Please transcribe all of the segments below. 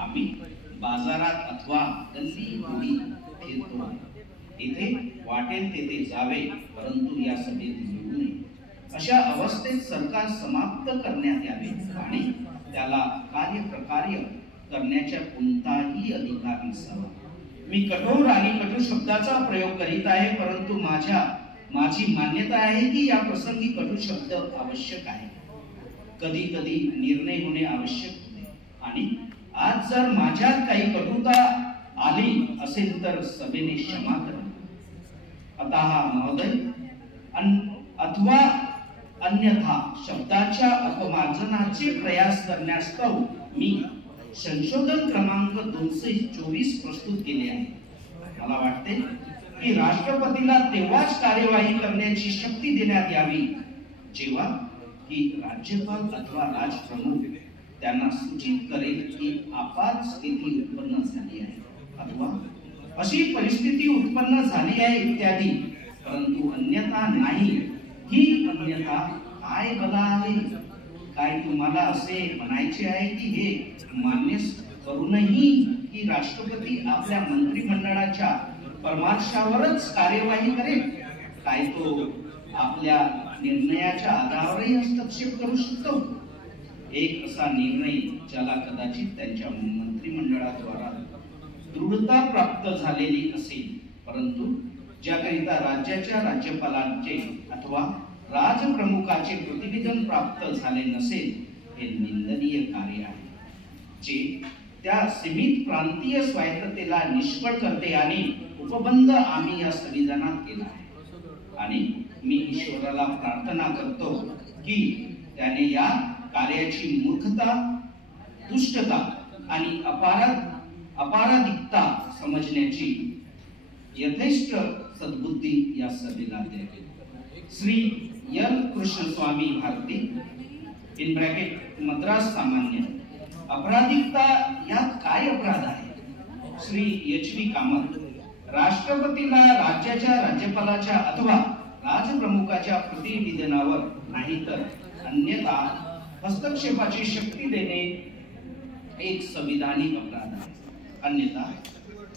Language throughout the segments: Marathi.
आम्ही बाजारात अथवा गल्ली बोळी फिरतो, इथे वाटेल तेथे जावे, परंतु या सभेत येऊ नये. अशा अवस्थेत सरकार समाप्त करण्यात यावे आणि त्याला कार्यप्रकार्य करण्याचा कोणताही अधिकार नसावा. मी कठोर आणि कटू शब्दाचा प्रयोग करीत आहे, परंतु माझी मान्यता आहे की या प्रसंगी कटू शब्द आवश्यक आहे. कधी कधी निर्णय होणे आवश्यक होते आणि आज जर माझ्यात काही कटुता आली असेल तर सभेने क्षमा करा. अतः महोदय, अथवा अन्यथा शब्दाच्या अपमार्जनाचे प्रयास करण्यास्तव मी संशोधन क्रमांक 224 प्रस्तुत केले आहे. मला वाटते की राष्ट्रपतीला तेव्हाच कार्यवाही करण्याची शक्ती देण्यात यावी जेव्हा की राज्यपाल अथवा राजप्रमुख त्यांना सूचित करेल की आपात स्थिती उत्पन्न झाली आहे अथवा अशी परिस्थिती उत्पन्न झाली आहे इत्यादी. परंतु अन्यथा नाही. ही अन्यथा काय बला आहे? काय तुम्हाला असे म्हणायचे आहे की हे मान्य करूनही की राष्ट्रपती आपल्या मंत्रिमंडळाच्या परामर्शावरच कार्यवाही करेल? काय तो आपल्या निर्णयाच्या आधारावरही हस्तक्षेप करू शकतो? एक असा निर्णय ज्याला कदाचित त्यांच्या मंत्रिमंडळाद्वारा दृढता प्राप्त झालेली असेल, परंतु ज्याकरिता राज्याच्या राज्यपालांचे अथवा राजप्रमुखाचे प्रतिवेदन प्राप्त झाले नसेल, हे निंदनीय कार्य आहे जे त्या सीमित प्रांतीय स्वायत्ततेला निष्फळ करते आणि उपबंध आम्ही या संविधानात केला आहे. आणि मी ईश्वराला प्रार्थना करतो की त्याने या कार्याची मूर्खता, दुष्टता आणि अपाराधिकता समजण्याची यथेष्ट सद्बुद्धी या सभेला द्यावी. Shri L Krishnaswami Bharathi in bracket Madras सामान्य. अपराधिकता यात काय अपराध आहे? Shri H V Kamath. राष्ट्रपतीला राज्याच्या राज्यपालाच्या अथवा राजप्रमुखाच्या प्रतिनिवेदनावर नाही तर अन्यथा हस्तक्षेपाची शक्ती देणे एक संविधानिक अपराध आहे. अन्यथा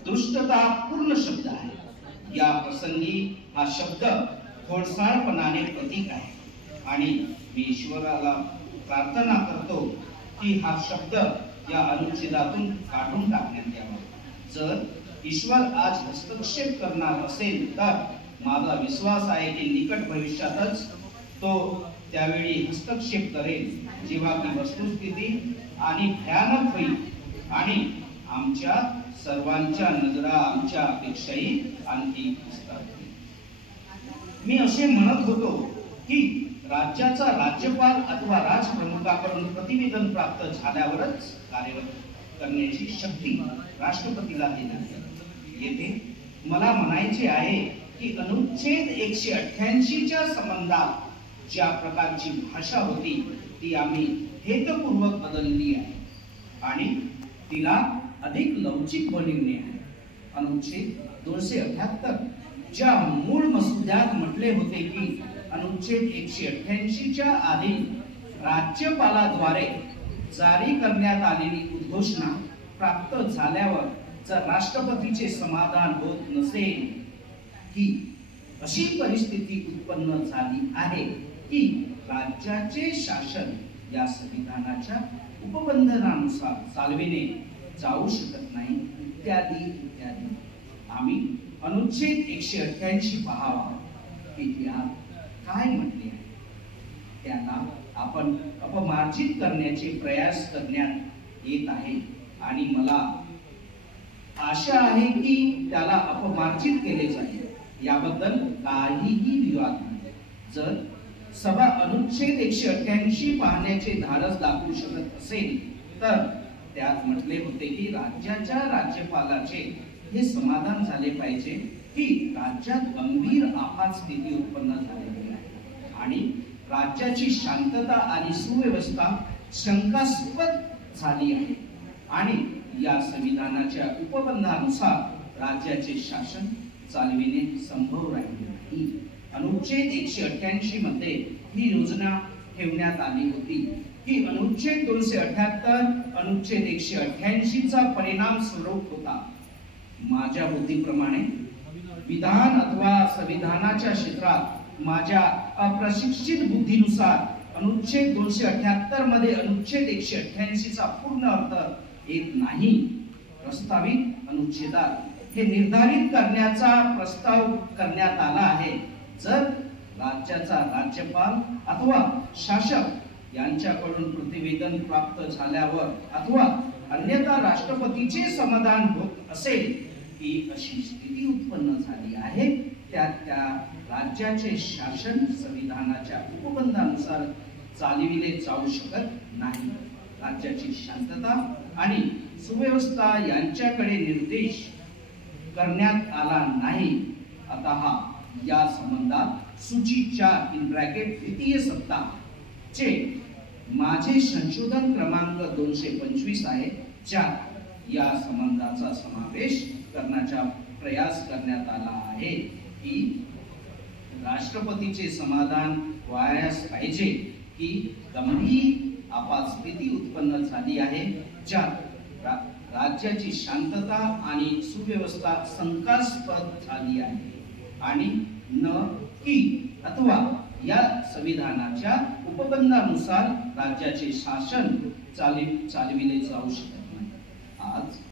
दुष्टता पूर्ण शब्द आहे. या प्रसंगी हा शब्द खोडसाळपणाने प्रतीक आहे आणि मी ईश्वराला प्रार्थना करतो की हा शब्द या अनुच्छेदातून काढून टाकण्यात यावा. जर ईश्वर आज हस्तक्षेप करणार असेल तर माझा विश्वास आहे की निकट भविष्यातच तो त्यावेळी हस्तक्षेप करेल जेव्हा की वस्तुस्थिती आणि भयानक होईल आणि आमच्या सर्वांच्या नजरा आमच्या अपेक्षाही आणखी विस्तारतील. मी असे म्हणत होतो की राज्याचा राज्यपाल अथवा राजप्रमुखाकडून प्रतिवेदन प्राप्त झाल्यावरच कार्यवाही करण्याची शक्ती राष्ट्रपतीला देण्यात येते. येथे मला म्हणायचे आहे की अनुच्छेद 188 च्या संबंधात ज्या प्रकारची भाषा होती ती आम्ही हेतुपूर्वक बदलली आहे आणि तिला अधिक लवचिक बनविणे आहे. अनुच्छेद 278 ज्या मूळ मसुद्यात म्हटले होते की अनुच्छेद 188 च्या आधी राज्यपालाद्वारे जारी करण्यात आलेली उद्घोषणा प्राप्त झाल्यावर जर राष्ट्रपतीचे समाधान होत नसेल की अशी परिस्थिती उत्पन्न झाली आहे की राज्याचे शासन या संविधानाच्या उपबंधनानुसार चालविणे जाऊ शकत नाही इत्यादी इत्यादी. आम्ही अनुच्छेद 188 पहावा की त्यात काय म्हटले आहे. त्याला आपण अपमार्जित करण्याचे प्रयास करण्यात येत आहे आणि मला आशा आहे की त्याला अपमार्जित केले जाईल याबद्दल काहीही विवाद नाही. जर सभा अनुच्छेद 188 पाहण्याचे धाडस दाखवू शकत असेल तर त्यात म्हटले होते की राज्याच्या राज्यपालाचे हे समाधान झाले पाहिजे की राज्यात गंभीर आपात स्थिती उत्पन्न झालेली आहे आणि राज्याची शांतता आणि सुव्यवस्था शंकास्पद झाली आहे आणि या संविधानाच्या उपबंधानुसार राज्याचे शासन चालविणे संभव राहिले नाही. अनुच्छेद 188 मध्ये ही योजना ठेवण्यात आली होती की अनुच्छेद 278 अनुच्छेद 188 चा परिणाम स्वरूप होता. माझ्या बुद्धीप्रमाणे विधान अथवा संविधानाच्या क्षेत्रात माझ्या अप्रशिक्षित बुद्धीनुसार अनुच्छेद 278 मध्ये अनुच्छेद 188 चा पूर्ण अर्थ येत नाही. प्रस्तावित अनुच्छेदात हे निर्धारित करण्याचा प्रस्ताव करण्यात आला आहे. जर राज्याचा राज्यपाल अथवा शासक यांच्याकडून प्रतिवेदन प्राप्त झाल्यावर अथवा अन्यथा राष्ट्रपतीचे समाधान होत असेल की अशी स्थिती उत्पन्न झाली आहे, त्या राज्याचे शासन संविधानाच्या उपबंधानुसार चालविले जाऊ शकत नाही. राज्याची शांतता आणि सुव्यवस्था यांच्याकडे निर्देश करण्यात आला नाही. अतः या संबंधात सूची 4 द्वितीय सप्ताह चे माझे संशोधन क्रमांक 225 आहे, ज्यात या संबंधाचा समावेश करण्याचा प्रयास करण्यात आला आहे की राष्ट्रपतीचे समाधान व्हायला पाहिजे की गंभीर आपातस्थिती उत्पन्न झाली आहे, ज्यात राज्याची शांतता आणि सुव्यवस्था शंकास्पद झाली आहे आणि न की अथवा या संविधानाच्या उपबंधानुसार राज्याचे शासन चालविले जाऊ शकत नाही. आज